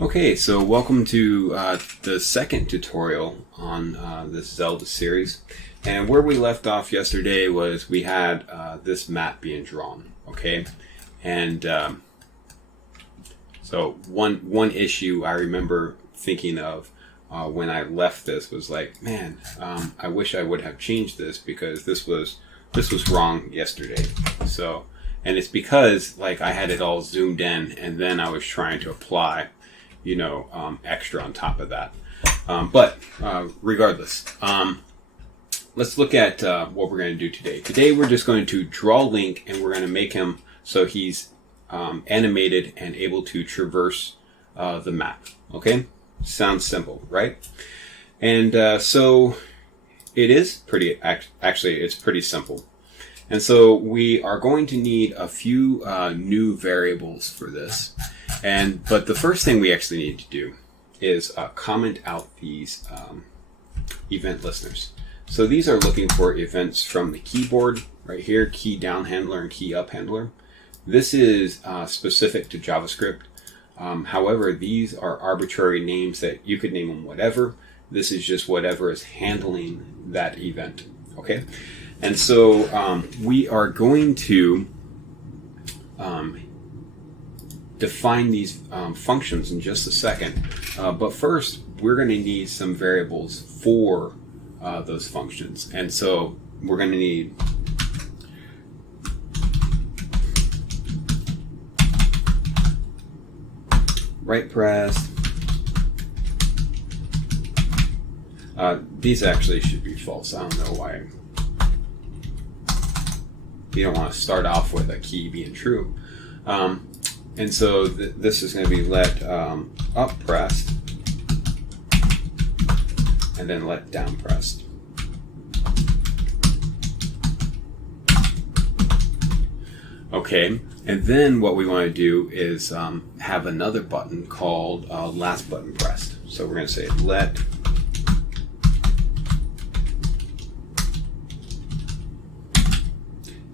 Okay, so welcome to the second tutorial on this Zelda series. And where we left off yesterday was we had this map being drawn, okay? And so one issue I remember thinking of when I left this was like, man, I wish I would have changed this because this was wrong yesterday. So, and it's because like I had it all zoomed in and then I was trying to apply extra on top of that. But regardless, let's look at what we're going to do today. Today we're just going to draw Link and we're going to make him so he's animated and able to traverse the map. Okay? Sounds simple, right? And so it is pretty, actually it's pretty simple. And so we are going to need a few new variables for this. But the first thing we actually need to do is comment out these event listeners. So these are looking for events from the keyboard right here, key down handler and key up handler. This is specific to JavaScript. However, these are arbitrary names that you could name them whatever. This is just whatever is handling that event. Okay? And so we are going to define these functions in just a second. But first, we're going to need some variables for those functions. And so we're going to need right press. These actually should be false. I don't know why. You don't want to start off with a key being true. And so this is going to be let up pressed and then let down pressed. Okay, and then what we want to do is have another button called last button pressed. So we're going to say let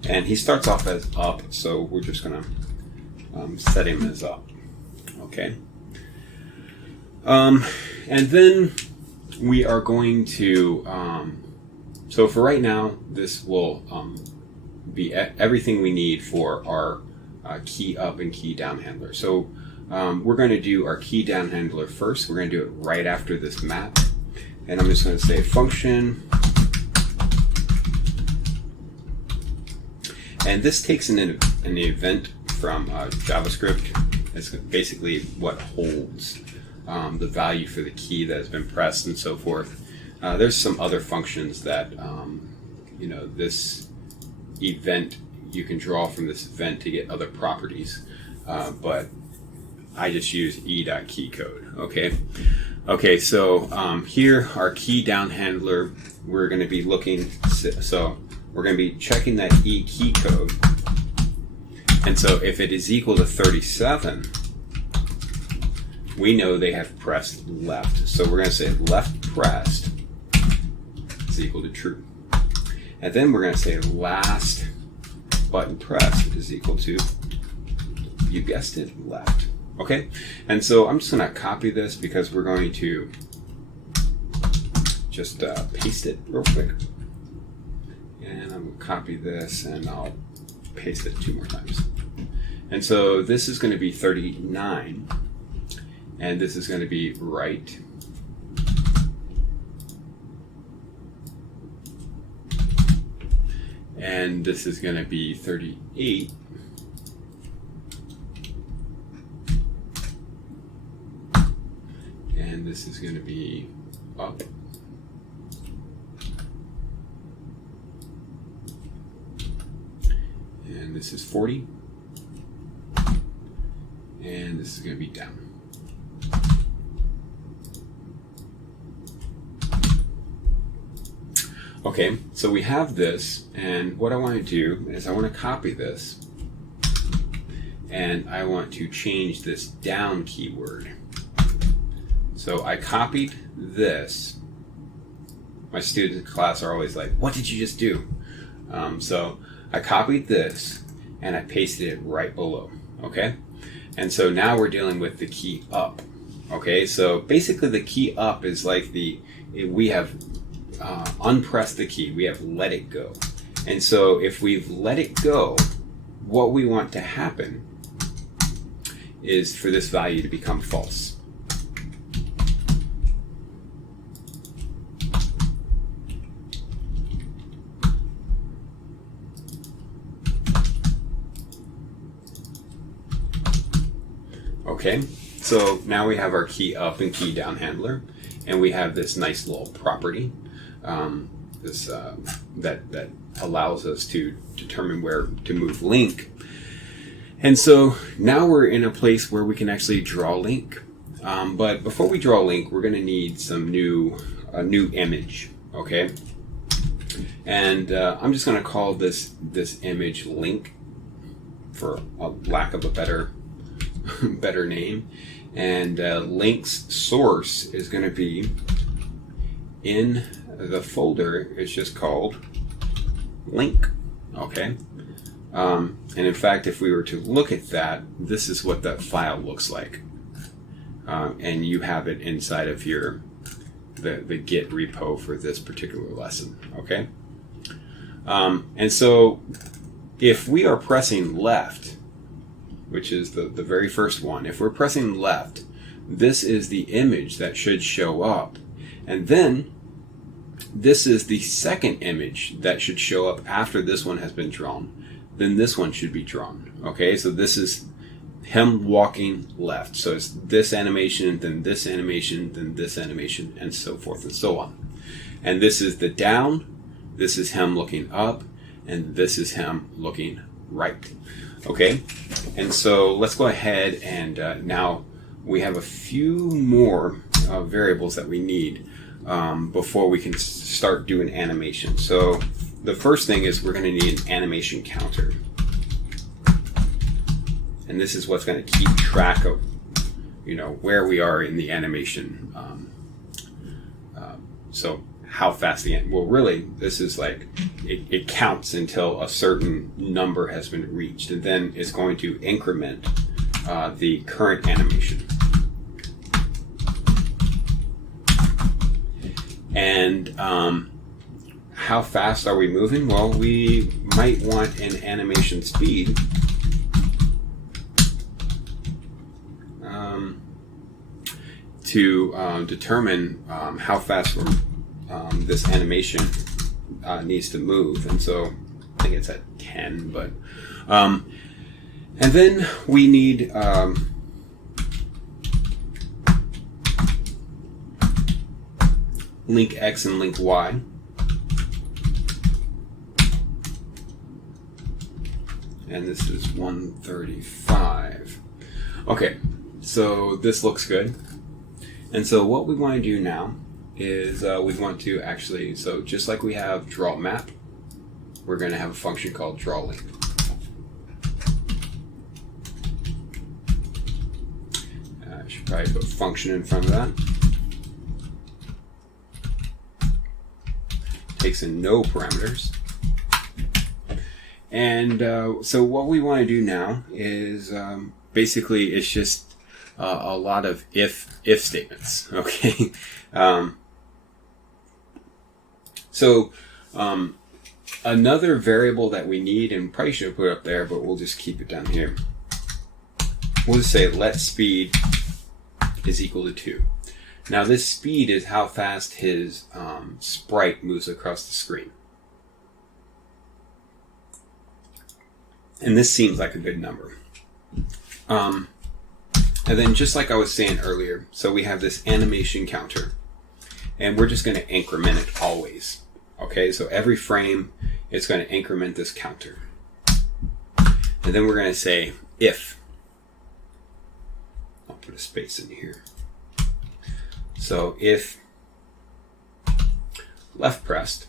and he starts off as up, so we're just going to set him as up. Okay. And then we are going to, so for right now, this will be everything we need for our key up and key down handler. So we're going to do our key down handler first. We're going to do it right after this map. And I'm just going to say function. And this takes an event from JavaScript. It's basically what holds the value for the key that has been pressed and so forth. There's some other functions that, this event, you can draw from this event to get other properties. But I just use e.keycode, okay? Okay, so here, our key down handler, we're going to be looking, so we're going to be checking that e key code. And so if it is equal to 37, we know they have pressed left. So we're going to say left pressed is equal to true. And then we're going to say last button pressed is equal to, you guessed it, left. Okay? And so I'm just going to copy this because we're going to just paste it real quick. And I'm going to copy this and I'll paste it 2 more times. And so this is going to be 39 and this is going to be right. And this is going to be 38. And this is going to be up. And this is 40. And this is going to be down. Okay, so we have this, and what I want to do is I want to copy this, and I want to change this down keyword. So I copied this. My students in class are always like, what did you just do? So I copied this and I pasted it right below, okay? And so now we're dealing with the key up. Okay, so basically the key up is like we have unpressed the key, we have let it go. And so if we've let it go, what we want to happen is for this value to become false. Okay, so now we have our key up and key down handler, and we have this nice little property that allows us to determine where to move link. And so now we're in a place where we can actually draw link. But before we draw link, we're going to need a new image. Okay, and I'm just going to call this image link, for a lack of a better name. And link's source is going to be in the folder. It's just called link. Okay, and in fact, if we were to look at that, this is what that file looks like, and you have it inside of the Git repo for this particular lesson. Okay, and so if we are pressing left, which is the very first one, if we're pressing left, this is the image that should show up. And then this is the second image that should show up after this one has been drawn. Then this one should be drawn. Okay, so this is him walking left. So it's this animation, then this animation, then this animation, and so forth and so on. And this is the down, this is him looking up, and this is him looking right. Okay, and so let's go ahead and now we have a few more variables that we need before we can start doing animation. So the first thing is we're going to need an animation counter. And this is what's going to keep track of, where we are in the animation. So how fast well, really, this is like, it counts until a certain number has been reached, and then it's going to increment the current animation. And how fast are we moving? Well, we might want an animation speed to determine how fast this animation needs to move. And so I think it's at 10, but and then we need link X and link Y. And this is 135. Okay, so this looks good. And so what we want to do now is we want to actually, so just like we have draw map, we're going to have a function called draw link. I should probably put function in front of that. Takes in no parameters. And so what we want to do now is basically it's just a lot of if statements. Okay. So another variable that we need, and probably should have put up there, but we'll just keep it down here. We'll just say let speed is equal to 2. Now this speed is how fast his sprite moves across the screen. And this seems like a good number. And then just like I was saying earlier, so we have this animation counter, and we're just going to increment it always. Okay, so every frame it's going to increment this counter. And then we're going to say if. I'll put a space in here. So if left pressed.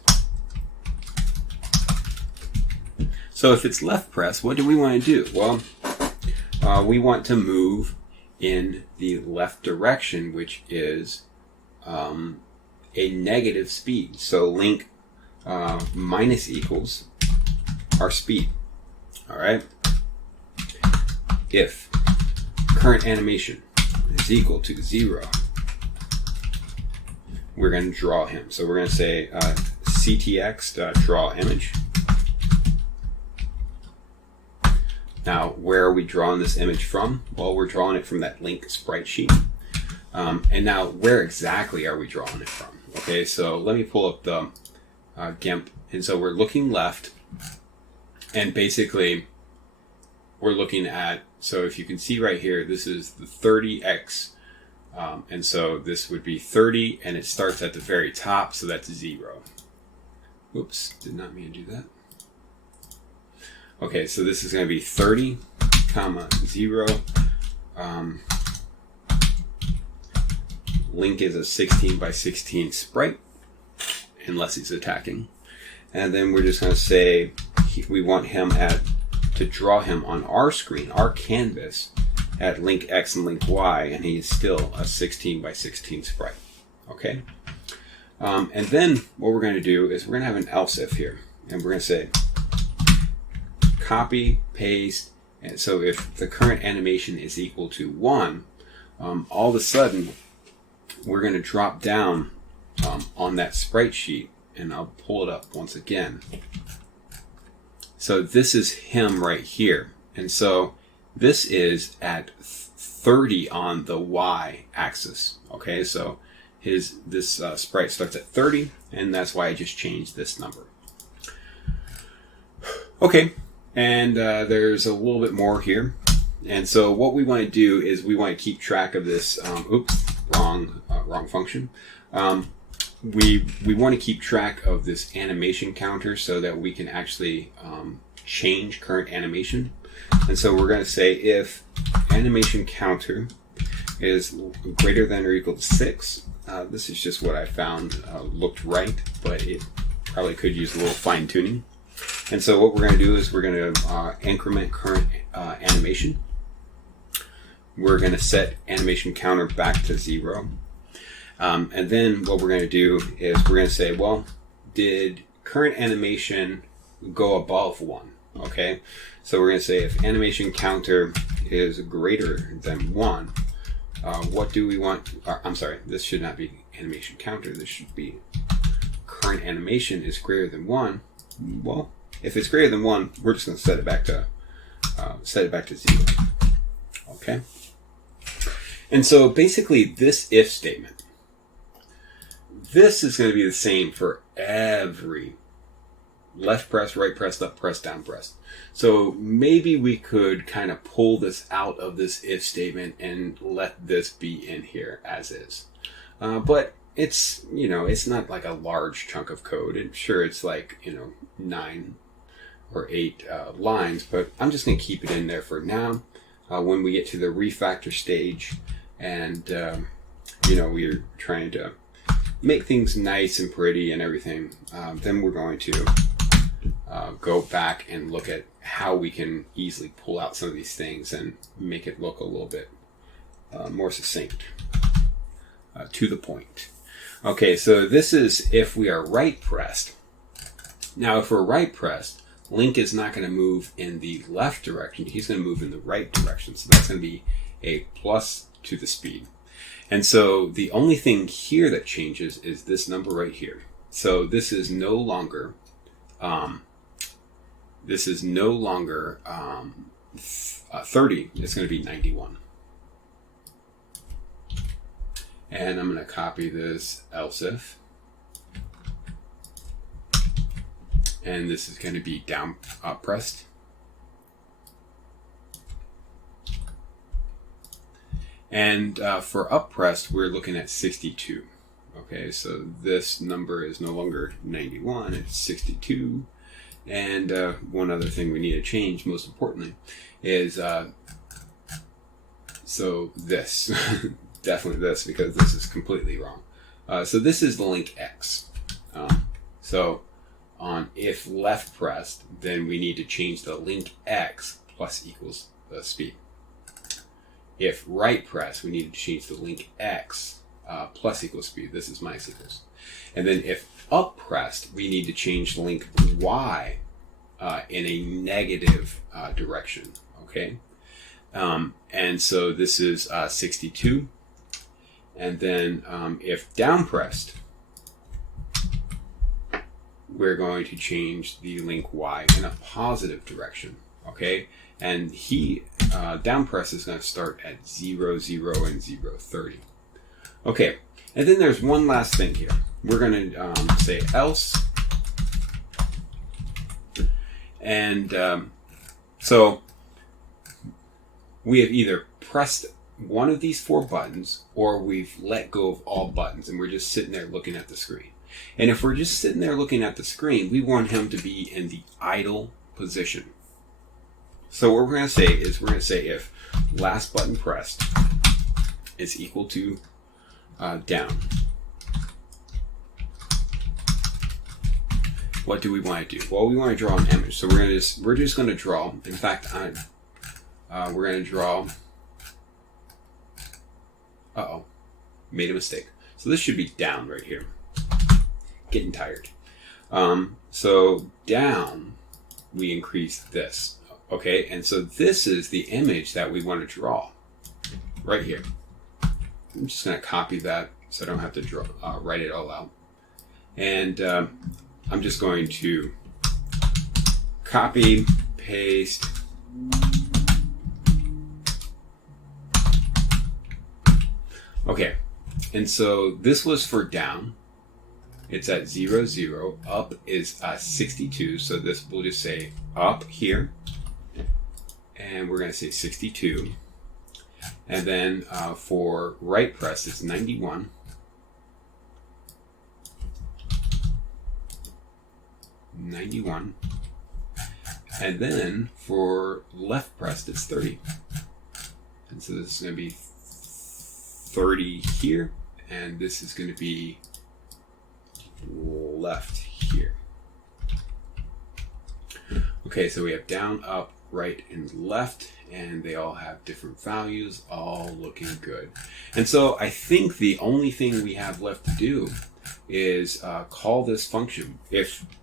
So if it's left pressed, what do we want to do? Well, we want to move in the left direction, which is a negative speed. So link minus equals our speed. All right. If current animation is equal to 0, we're going to draw him. So we're going to say ctx.draw image. Now, where are we drawing this image from? Well, we're drawing it from that link sprite sheet. And now, where exactly are we drawing it from? Okay, so let me pull up the GIMP. And so we're looking left, and basically we're looking at, so if you can see right here, this is the 30x, and so this would be 30, and it starts at the very top, so that's 0. Oops, did not mean to do that. Okay, so this is going to be 30, comma, 0. Link is a 16 by 16 sprite, unless he's attacking. And then we're just going to say we want him to draw him on our screen, our canvas, at link X and link Y, and he is still a 16 by 16 sprite. Okay? And then what we're going to do is we're going to have an else if here. And we're going to say copy, paste, and so if the current animation is equal to 1, all of a sudden we're going to drop down on that sprite sheet, and I'll pull it up once again. So this is him right here, and so this is at 30 on the Y axis. Okay, so this sprite starts at 30, and that's why I just changed this number. Okay, and there's a little bit more here, and so what we want to do is we want to keep track of this. Oops, wrong function. We want to keep track of this animation counter so that we can actually change current animation. And so we're going to say if animation counter is greater than or equal to 6, this is just what I found looked right, but it probably could use a little fine tuning. And so what we're going to do is we're going to increment current animation. We're going to set animation counter back to 0. And then what we're going to do is we're going to say, well, did current animation go above 1? Okay, so we're going to say if animation counter is greater than 1, what do we want? I'm sorry, this should not be animation counter. This should be current animation is greater than 1. Well, if it's greater than 1, we're just going to set it back to 0. Okay, and so basically this if statement, this is going to be the same for every left press, right press, up press, down press. So maybe we could kind of pull this out of this if statement and let this be in here as is. But it's, it's not like a large chunk of code. And sure, it's like, 9 or 8 lines, but I'm just going to keep it in there for now. When we get to the refactor stage and, we're trying to make things nice and pretty and everything, then we're going to go back and look at how we can easily pull out some of these things and make it look a little bit more succinct, to the point. Okay, so this is if we are right pressed. Now, if we're right pressed, Link is not going to move in the left direction. He's going to move in the right direction. So that's going to be a plus to the speed. And so the only thing here that changes is this number right here. So this is no longer 30. It's going to be 91. And I'm going to copy this else if. And this is going to be down up pressed. And for up pressed, we're looking at 62. Okay, so this number is no longer 91, it's 62. And one other thing we need to change, most importantly, is so this, definitely this, because this is completely wrong. So this is the link X. So on if left pressed, then we need to change the link X plus equals the speed. If right pressed, we need to change the link X plus equals speed. This is minus equals. And then if up pressed, we need to change the link Y in a negative direction. Okay. And so this is 62. And then if down pressed, we're going to change the link Y in a positive direction. Okay, and down press is going to start at 0, 0, and 0, 30. Okay, and then there's one last thing here. We're going to say else. And so we have either pressed one of these 4 buttons, or we've let go of all buttons and we're just sitting there looking at the screen. And if we're just sitting there looking at the screen, we want him to be in the idle position. So what we're going to say is, we're going to say if last button pressed is equal to down. What do we want to do? Well, we want to draw an image. So we're just going to draw. In fact, we're going to draw. Uh-oh, made a mistake. So this should be down right here. Getting tired. So down, we increase this. Okay, and so this is the image that we want to draw right here. I'm just going to copy that so I don't have to write it all out. And I'm just going to copy, paste. Okay, and so this was for down. It's at 0, 0. Up is 62. So this, we'll just say up here. And we're going to say 62. And then for right press, it's 91. 91. And then for left pressed, it's 30. And so this is going to be 30 here. And this is going to be left here. Okay, so we have down, up, right, and left, and they all have different values, all looking good. And so I think the only thing we have left to do is call this function.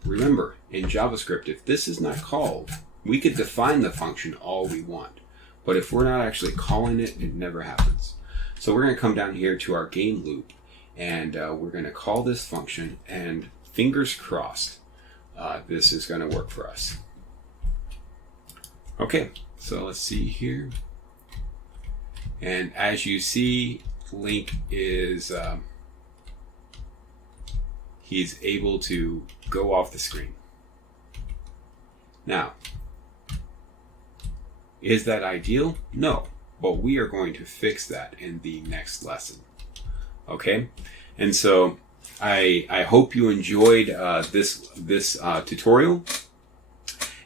Remember, in JavaScript, if this is not called, we could define the function all we want. But if we're not actually calling it, it never happens. So we're going to come down here to our game loop, and we're going to call this function, and fingers crossed, this is going to work for us. Okay, so let's see here. And as you see, Link is, he's able to go off the screen. Now, is that ideal? No, but we are going to fix that in the next lesson. Okay, and so I hope you enjoyed this tutorial.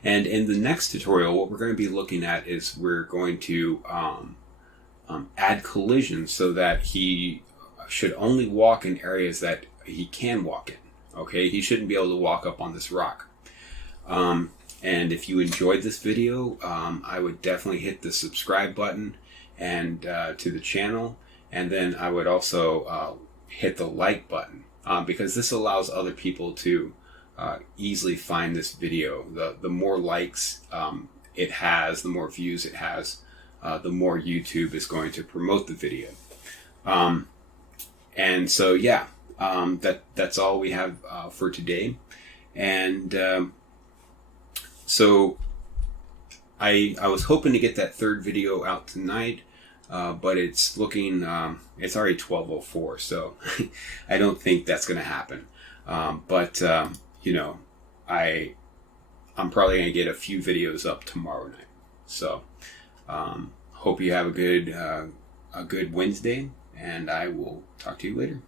And in the next tutorial, what we're going to be looking at is we're going to add collisions so that he should only walk in areas that he can walk in. Okay, he shouldn't be able to walk up on this rock. And if you enjoyed this video, I would definitely hit the subscribe button and to the channel, and then I would also hit the like button because this allows other people to easily find this video. The more likes it has, the more views it has, the more YouTube is going to promote the video. And so yeah, that's all we have for today. And so I was hoping to get that third video out tonight, but it's looking it's already 12:04, so I don't think that's going to happen. But you know, I'm probably going to get a few videos up tomorrow night. So hope you have a good Wednesday, and I will talk to you later.